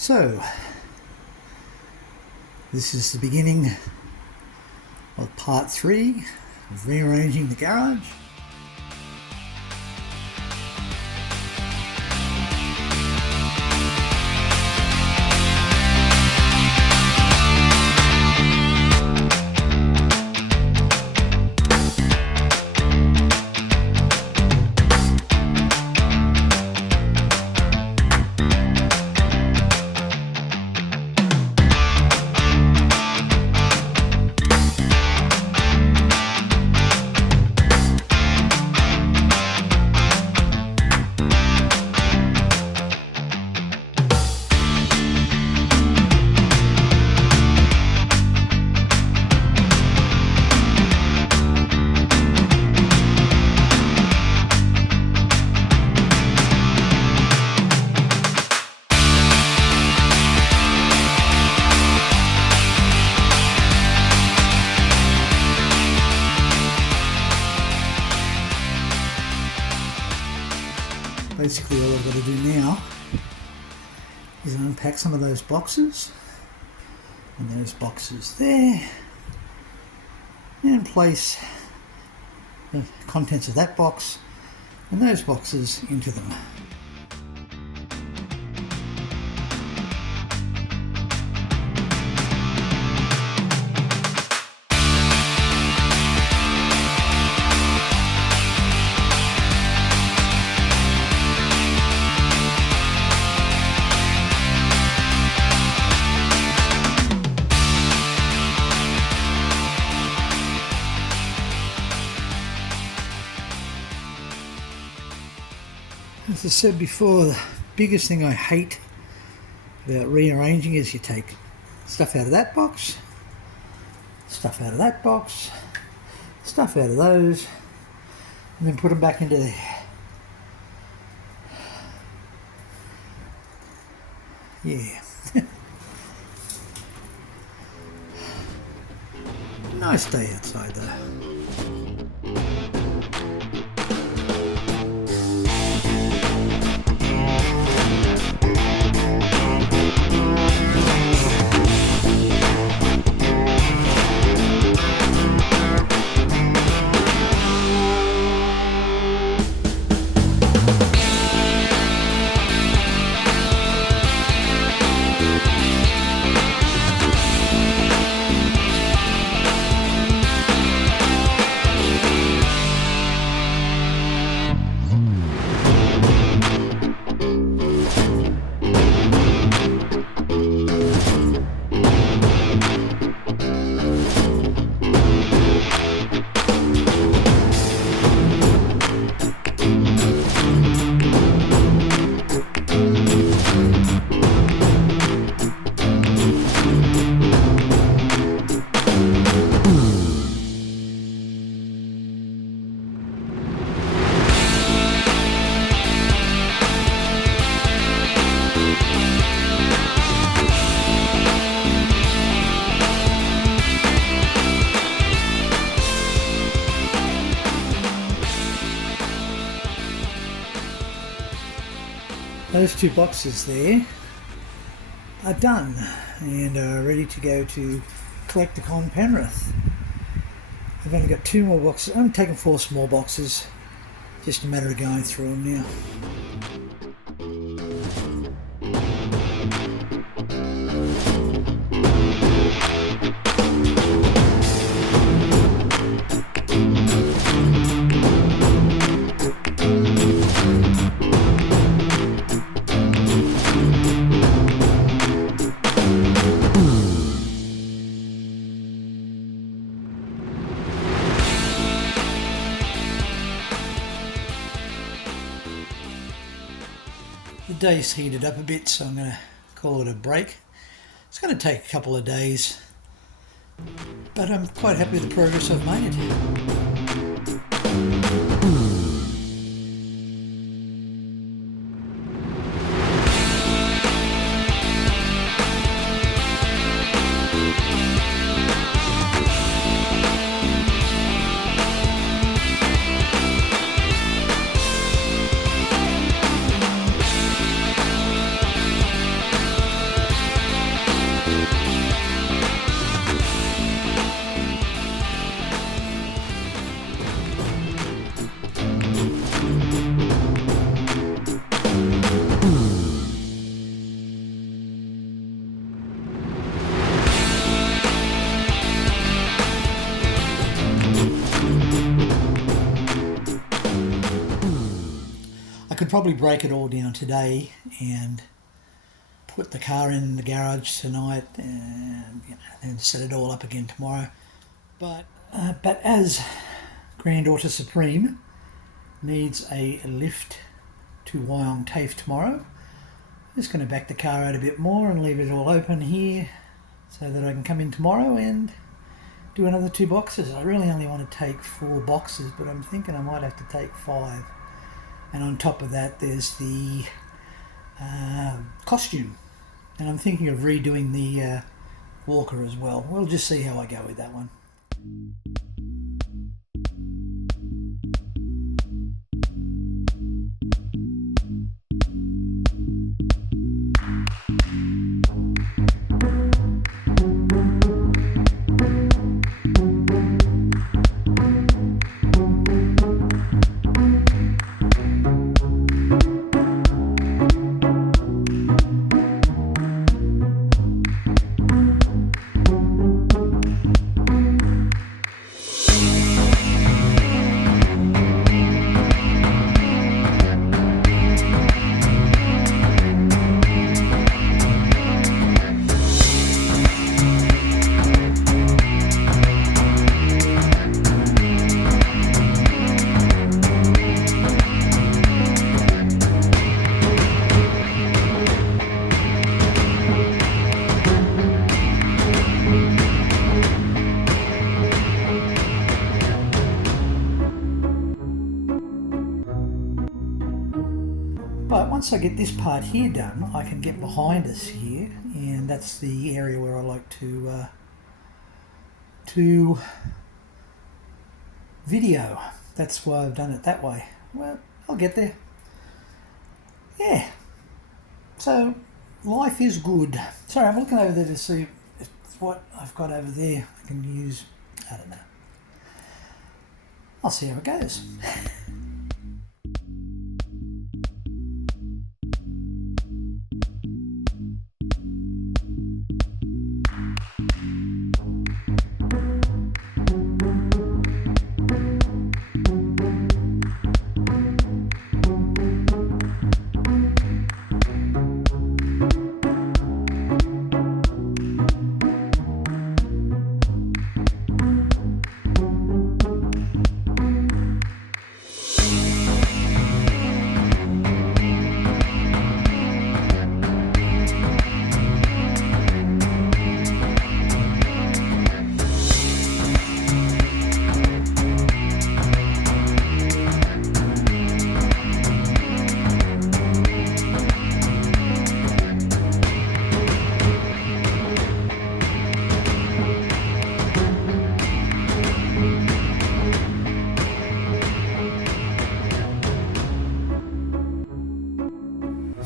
So, this is the beginning of part 3 of Rearranging the Garage. Basically all I've got to do now is unpack some of those boxes and those boxes there and place the contents of that box and those boxes into them. As I said before, the biggest thing I hate about rearranging is you take stuff out of that box, stuff out of that box, stuff out of those, and then put them back into there. Yeah. Nice day outside though. Those two boxes there are done and are ready to go to collect the Con Penrith. I've only got 2 more boxes. I'm taking 4 small boxes, just a matter of going through them now. The day's heated up a bit, so I'm going to call it a break. It's going to take a couple of days, but I'm quite happy with the progress I've made. probably break it all down today and put the car in the garage tonight and, and set it all up again tomorrow. But as Granddaughter Supreme needs a lift to Wyong TAFE tomorrow, I'm just going to back the car out a bit more and leave it all open here so that I can come in tomorrow and do another 2 boxes. I really only want to take 4 boxes, but I'm thinking I might have to take 5. And on top of that, there's the costume. And I'm thinking of redoing the walker as well. We'll just see how I go with that one. But once I get this part here done, I can get behind us here, and that's the area where I like to video. That's why I've done it that way. Well, I'll get there. Yeah. So life is good. Sorry, I'm looking over there to see if what I've got over there I can use. I don't know. I'll see how it goes.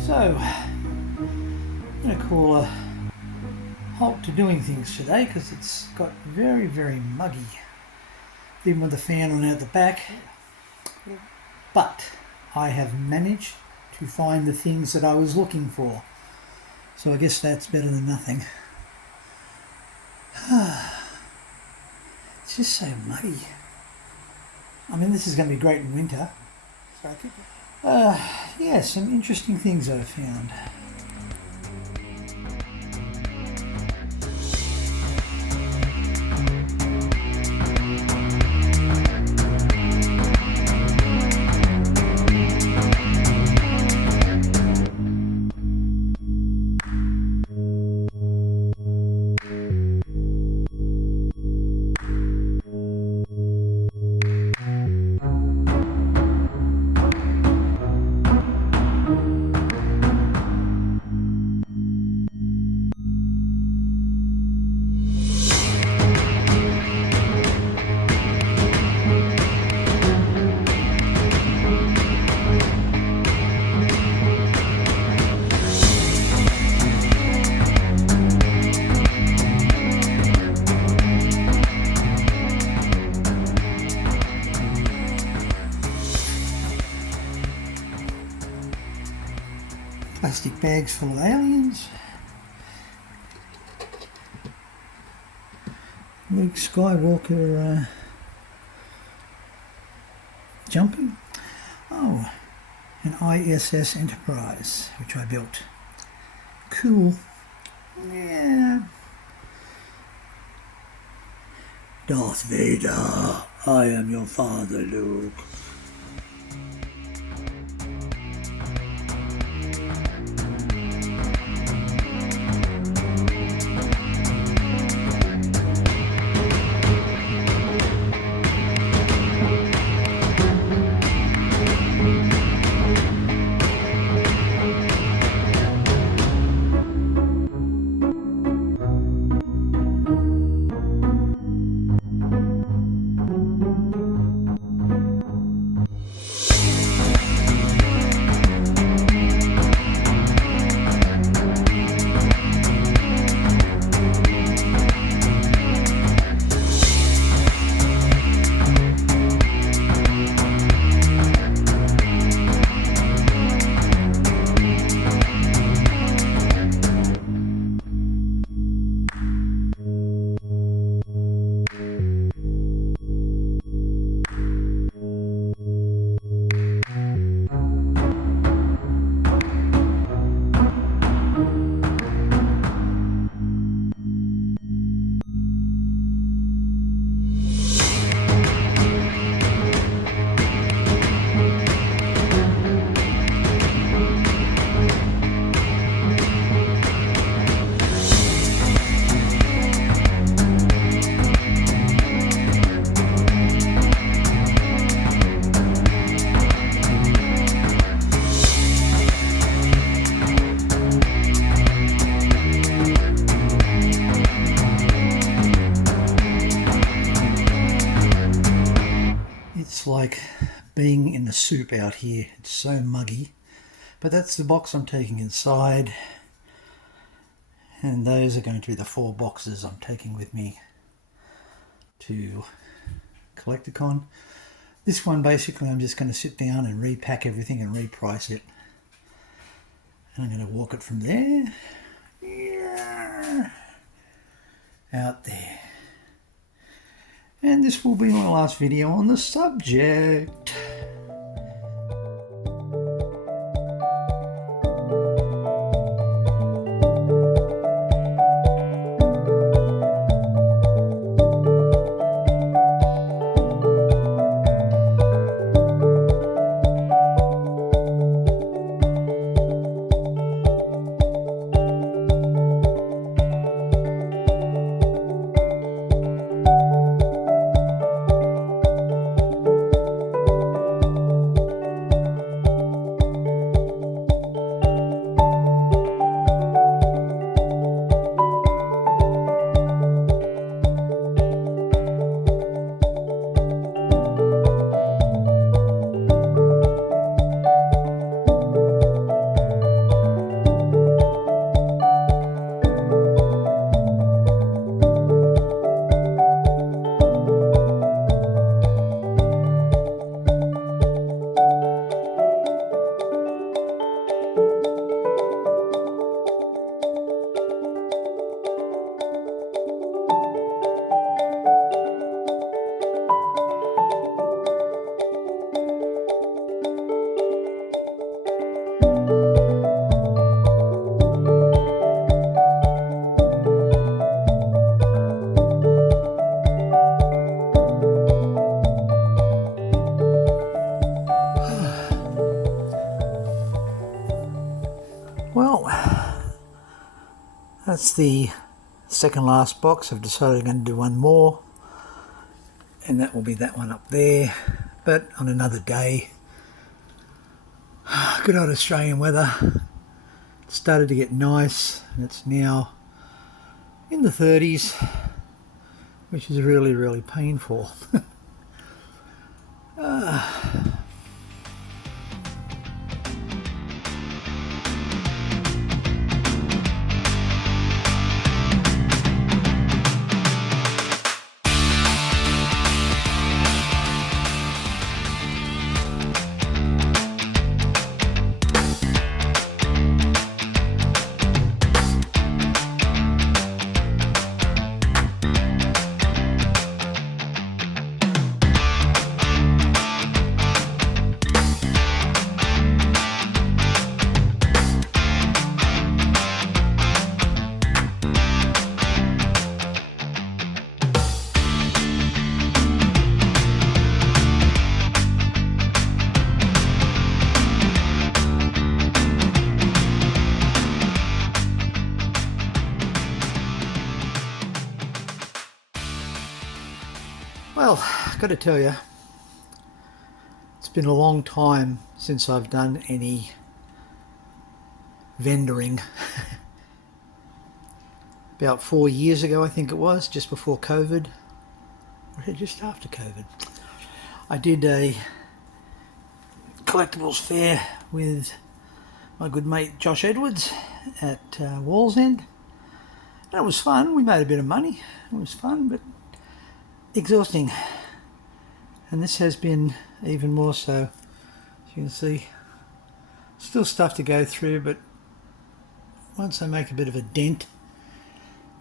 So, I'm going to call a halt to doing things today because it's got very, very muggy, even with the fan on out the back. But I have managed to find the things that I was looking for. So I guess that's better than nothing. It's just so muggy. I mean, this is going to be great in winter. So I could... yeah, some interesting things I've found. Plastic bags full of aliens. Luke Skywalker jumping. Oh, an ISS Enterprise, which I built. Cool. Yeah. Darth Vader, I am your father, Luke. It's like being in the soup out here. It's so muggy. But that's the box I'm taking inside. And those are going to be the 4 boxes I'm taking with me to Collecticon. This one basically I'm just going to sit down and repack everything and reprice it. And I'm going to walk it from there. Yeah. Out there. And this will be my last video on the subject. Well, that's the second last box. I've decided I'm going to do one more, and that will be that one up there, but on another day. Good old Australian weather. It started to get nice, and it's now in the 30s, which is really, really painful. Well, I've got to tell you, it's been a long time since I've done any vendoring. About 4 years ago, I think it was, just before COVID, or just after COVID, I did a collectibles fair with my good mate Josh Edwards at Wallsend, and it was fun. We made a bit of money. It was fun, but exhausting. And this has been even more so. As you can see, still stuff to go through, but once I make a bit of a dent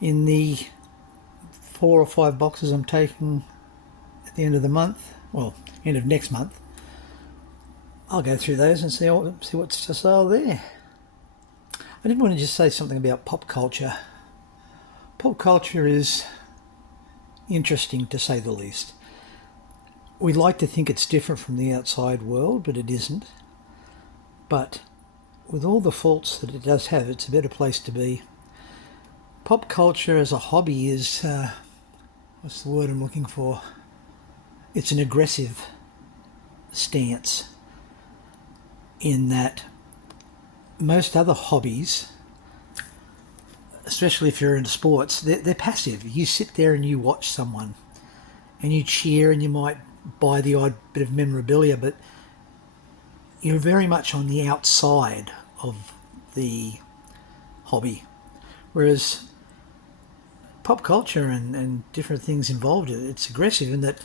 in the 4 or 5 boxes I'm taking at the end of the month, well, end of next month, I'll go through those and see what's for sale there. I did want to just say something about pop culture. Pop culture is interesting, to say the least. We like to think it's different from the outside world, but it isn't. But with all the faults that it does have, it's a better place to be. Pop culture as a hobby is, what's the word I'm looking for? It's an aggressive stance, in that most other hobbies, especially if you're into sports, they're passive. You sit there and you watch someone and you cheer and you might buy the odd bit of memorabilia, but you're very much on the outside of the hobby. Whereas pop culture and different things involved, it's aggressive in that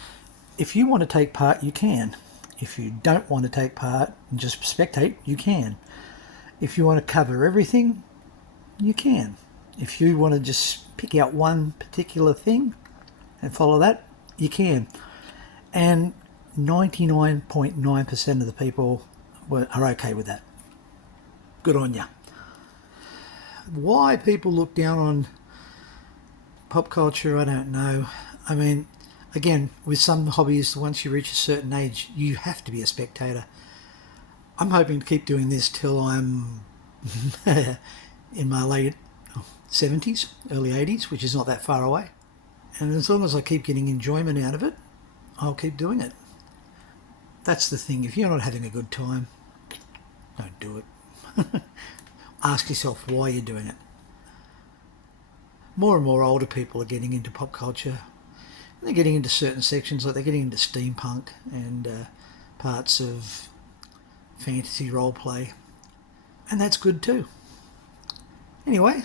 if you want to take part, you can. If you don't want to take part and just spectate, you can. If you want to cover everything, you can. If you want to just pick out one particular thing and follow that, you can. And 99.9% of the people are okay with that. Good on ya. Why people look down on pop culture, I don't know. I mean, again, with some hobbies, once you reach a certain age, you have to be a spectator. I'm hoping to keep doing this till I'm in my late 70s, early 80s, which is not that far away. And as long as I keep getting enjoyment out of it, I'll keep doing it. That's the thing. If you're not having a good time, don't do it. Ask yourself why you're doing it. More and more older people are getting into pop culture. They're getting into certain sections, like they're getting into steampunk and parts of fantasy roleplay. And that's good too. Anyway,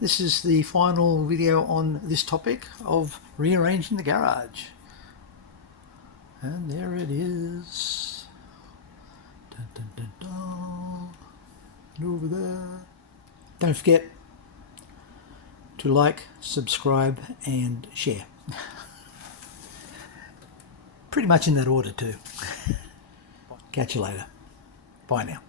this is the final video on this topic of rearranging the garage. And there it is. Dun, dun, dun, dun. And over there. Don't forget to like, subscribe and share. Pretty much in that order too. Catch you later. Bye now.